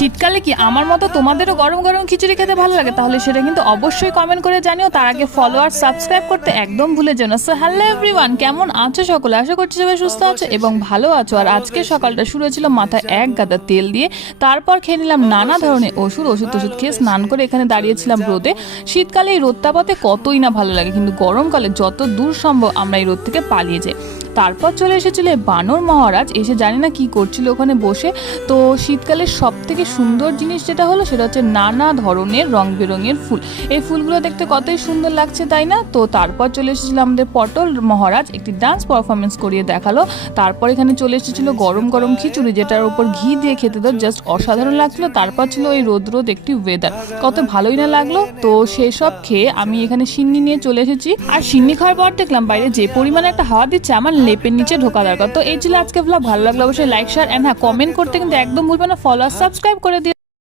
শীতকালে কি আমার মতো তোমাদেরও গরম গরম খিচুড়ি খেতে ভালো লাগে? তাহলে সেটা কিন্তু অবশ্যই কমেন্ট করে জানিও। তার আগে ফলো আর সাবস্ক্রাইব করতে একদম ভুলে যেও না। সো হ্যালো এভরিওয়ান, কেমন আছো সকলে? আশা করছি সবাই সুস্থ আছো এবং ভালো আছো। আর আজকে সকালটা শুরু হয়েছিল মাথায় এক গাদা তেল দিয়ে, তারপর খেয়ে নিলাম নানা ধরনের ওষুধ খেয়ে স্নান করে এখানে দাঁড়িয়েছিলাম রোদে। শীতকালে এই রোদটা পাতে কতই না ভালো লাগে, কিন্তু গরমকালে যত দূর সম্ভব আমরা এই রোদ থেকে পালিয়ে যাই। তারপর চলে এসেছিল বানর মহারাজ, এসে জানি না কি করছিল ওখানে বসে। তো শীতকালের সব থেকে সুন্দর জিনিস যেটা হলো সেটা হচ্ছে নানা ধরনের রং বেরঙের ফুল। এই ফুলগুলো দেখতে কতই সুন্দর লাগছে, তাই না? তো তারপর চলে এসেছিল আমাদের পটল মহারাজ, একটি ডান্স পারফরমেন্স করিয়ে দেখালো। তারপর এখানে চলে এসেছিল গরম গরম খিচুড়ি, যেটার উপর ঘি দিয়ে খেতে তো জাস্ট অসাধারণ লাগছিল। তারপর ছিল ওই রোদ রোদ একটি ওয়েদার, কত ভালোই না লাগলো। তো সেই সব খেয়ে আমি এখানে সিন্নি নিয়ে চলে এসেছি। আর সিন্নি খাওয়ার পর দেখলাম বাইরে যে পরিমাণে একটা হাওয়া দিচ্ছে, আমার লেপের নিচে ঢোকা দরকার। তো এই ছিল আজকে ভ্লগ। ভালো লাগলো অবশ্যই লাইক শেয়ার এন্ড হ্যাঁ কমেন্ট করতে কিন্তু একদম ভুলবে না। ফলো আর সাবস্ক্রাইব করে দিও।